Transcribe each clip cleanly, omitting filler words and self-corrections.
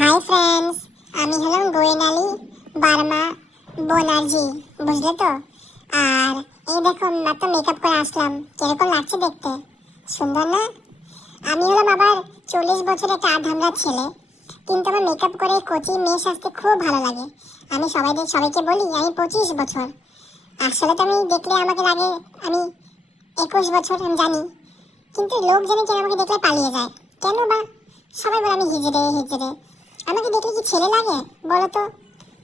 Hi friends, আমি হলাম গোয়েনালি Burma বোনার্জি, বুঝলে তো। আর এই দেখো, মাত্র মেকআপ করে আসলাম। কিরকম লাগছে দেখতে? সুন্দর না? আমি হলাম আবার 40 বছরের একটা আধামরা ছেলে, কিন্তু আমার মেকআপ করে কোচি মেয়ে সাজতে খুব ভালো লাগে। আমি সবাইকে বলি আমি 25 বছর। আসলে তো আমি দেখলে আমাকে লাগে আমি 21 বছর, আমি জানি। কিন্তু লোক জানে কেন আমাকে দেখলে পালিয়ে যায়, কেন বা? সবাই বলে আমি হিজড়ে হিজড়ে। আমাকে দেখলে কি ছেলে লাগে বলো তো?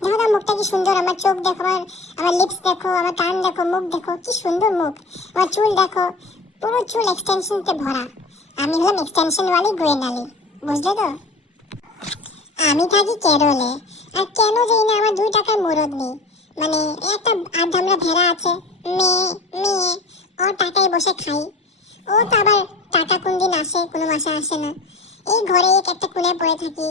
দেখো না, মুখটা কি সুন্দর, আমার চোখ দেখো, আমার লিপস দেখো, আমার কান দেখো, মুখ দেখো, কি সুন্দর মুখ। আমার চুল দেখো, পুরো চুল এক্সটেনশনতে ভরা। আমি হলাম এক্সটেনশন ওয়ালি গোয়েনালি, বুঝলে তো। আমি থাকি কেরলে। আর কেন জানি না আমার 2 টাকার মুরদ নেই। মানে একটা আধামরা ভেড়া আছে, মেয়ে মেয়ে, ওর টাকায় বসে খাই। ও তো আবার টাকা কোন দিন আসে, কোনো মাসে আসে না। এই ঘরে একটা কোণে পড়ে থাকি,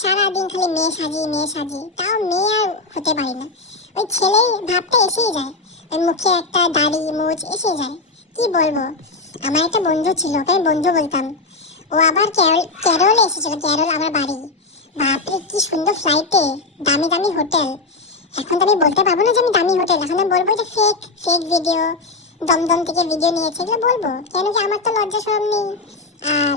সারাদিন খালি মেয়ে সাজি মেয়ে সাজি, তাও মেয়ে আর হতে পারি না। ওই ছেলেই ভাবটা এসেই যায়, ওই মুখে একটা দাড়ি মোচ এসে যায়। কি বলবো, আমার একটা বন্ধু ছিল, ওকে আমি বন্ধু বলতাম। ও আবার কেরলে এসেছিল, কেরল আমার বাড়ি। বাপরে কি সুন্দর ফ্লাইটে, দামি দামি হোটেল। এখন তো আমি বলতে পারবো না যে আমি দামি হোটেল, এখন আমি বলবো যে ফেক ফেক ভিডিও, দমদম থেকে ভিডিও নিয়েছে, এগুলো বলবো। কেন কি আমার তো লজ্জা শরম নেই। আর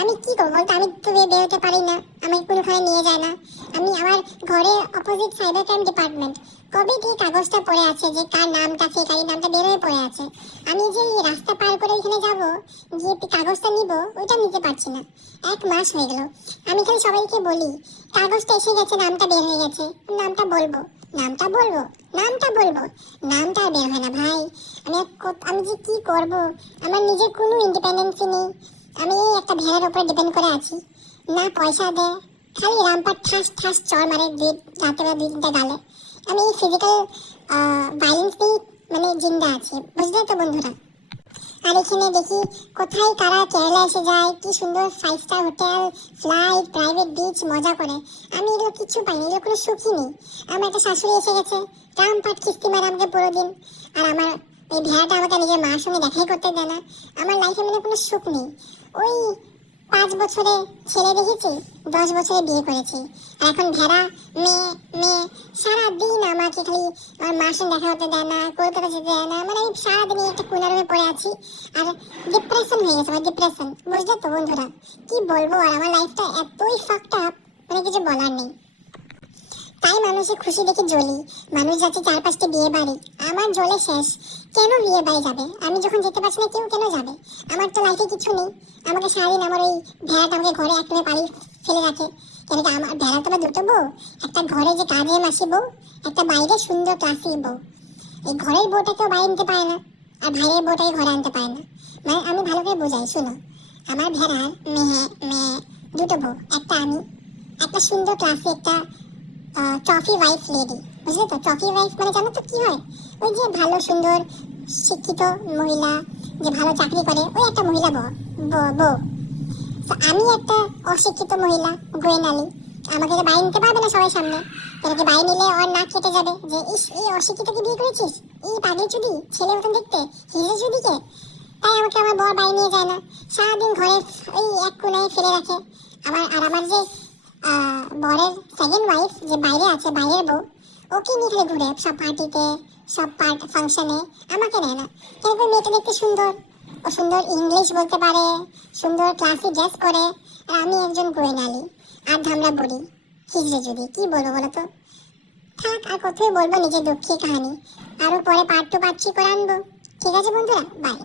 আমি কি করবো বলতো, আমি তো বেরোতে পারি না, আমাকে কোনোখানে নিয়ে যায় না। আমি আমার ঘরে অপোজিট সাইবার ক্রাইম ডিপার্টমেন্ট, কবে দিয়ে কাগজটা পড়ে আছে যে কার নামটা ফেক, আর নামটা বের হয়ে পড়ে আছে। আমি যে রাস্তা পার করে ওইখানে যাবো, গিয়ে কাগজটা নিব, ওইটা নিতে পারছি না। 1 মাস হয়ে গেল। আমি খালি সবাইকে বলি কাগজটা এসে গেছে, নামটা বের হয়ে গেছে, নামটা বলবো, নামটা বলবো, নামটা বলবো, নামটা বের হয় না ভাই। আমি যে কি করব, আমার নিজের কোনো ইন্ডিপেন্ডেন্সি নেই। আমি এই একটা ভেড়ার উপর ডিপেন্ড করে আছি, না পয়সা দেয়, খালি রামপার ঠাস ঠাস চর মারে রাতে বা 2-3টা গালে। আমি এই ফিজিক্যাল ভায়োলেন্স দিয়ে মানে জিন্দা আছি, বুঝলে তো বন্ধুরা। আর এখানে দেখি কোথায় কারা কেরালা এসে যায়, কি সুন্দর 5 star hotel, flight, private beach মজা করে। আমি এগুলো কিছু পাইনি, এগুলো কোনো সুখই নেই। আমার একটা শাশুড়ি এসে গেছে, রামপাট কিস্তি মারে আমাকে পুরো দিন। আর আমার এই ভেড়াটা আমাকে নিজের মার সঙ্গে দেখাই করতে দেয় না। আমার লাইফে মানে কোনো সুখ নেই। ওই 5 বছরে ছেলে দেখেছি, 10 বছরে বিয়ে করেছি। আর এখন ভেড়া, মেয়ে মেয়ে, সারাদিন আমাকে খালি আমার মার সঙ্গে দেখা করতে দেয় না, কলকাতা যেতে দেয় না। মানে আমি সারাদিন একটা কোনার রুমে পড়ে আছি। আর ডিপ্রেশন হয়ে গেছে আমার, ডিপ্রেশন, বুঝলে তো বন্ধুরা। কি বলবো, আর আমার লাইফটা এতই ফাকড আপ, মানে কিছু বলার নেই। তাই মানুষের খুশি দেখে জ্বলি। মানুষ যাচ্ছে 4-5টা বিয়ে বাড়ি, আমার জ্বলে শেষ। কেন বিয়ে বাড়ি যাবে? আমি যখন যেতে পারছি না, কেউ কেন যাবে? আমার তো লাইফে কিছু নেই। আমাকে সারাদিন আমার ওই ভেড়াটা আমাকে ঘরে একটানে পাড়ি ফেলে রাখে। কেন কি আমার ভেড়া তো আমার দুটো বউ, একটা ঘরে যে কাজে মাসি বউ, একটা বাইরে সুন্দর ক্লাসি বউ। এই ঘরের বউটাকেও বাইরে নিতে পারে না, আর বাইরের বউটাকে ঘরে আনতে পারে না। মানে আমি ভালো করে বোঝাই, শোনো। আমার ভেড়ার মেয়ে মেয়ে দুটো বউ, একটা আমি, একটা সুন্দর ক্লাসি একটা ট্রফি ওয়াইফ লেডি, বুঝলে তো। ট্রফি ওয়াইফ মানে জানো তো কি হয়? ওই যে ভালো সুন্দর শিক্ষিত মহিলা, যে ভালো চাকরি করে, ওই একটা মহিলা বউ। তো আমি একটা অশিক্ষিত মহিলা গোয়েনালি, আমাকে তো বাইরে নিতে পারবে না সবার সামনে। তোমাকে বাইরে নিলে ওর নাক কেটে যাবে যে ইস, এই অশিক্ষিতকে বিয়ে করেছিস, এই পাগলি চুদি ছেলে মতন দেখতে, হিজে চুদিকে। তাই আমাকে আমার বর বাইরে নিয়ে যায় না, সারাদিন ঘরে ওই এক কোনায় ফেলে রাখে। আমার যে বরের সেকেন্ড ওয়াইফ যে বাইরে আছে, বাইরের বউ, ওকে নিয়ে খালি ঘুরে সব পার্টিতে, সব ফাংশনে। আমাকে নেয় না। কিন্তু মেয়েটা দেখতে সুন্দর, ও সুন্দর ইংলিশ বলতে পারে, সুন্দর ক্লাসি ড্রেস করে। আর আমি একজন গোয়েনালি আর ধামরা বুড়ি, হিজড়ে যদি, কি বলবো বলো তো। থাক, আর কোথায় বলবো নিজের দুঃখের কাহিনী। আরো পরে পার্ট 2 পার্ট 3 করে আনবো। ঠিক আছে বন্ধুরা, বাই।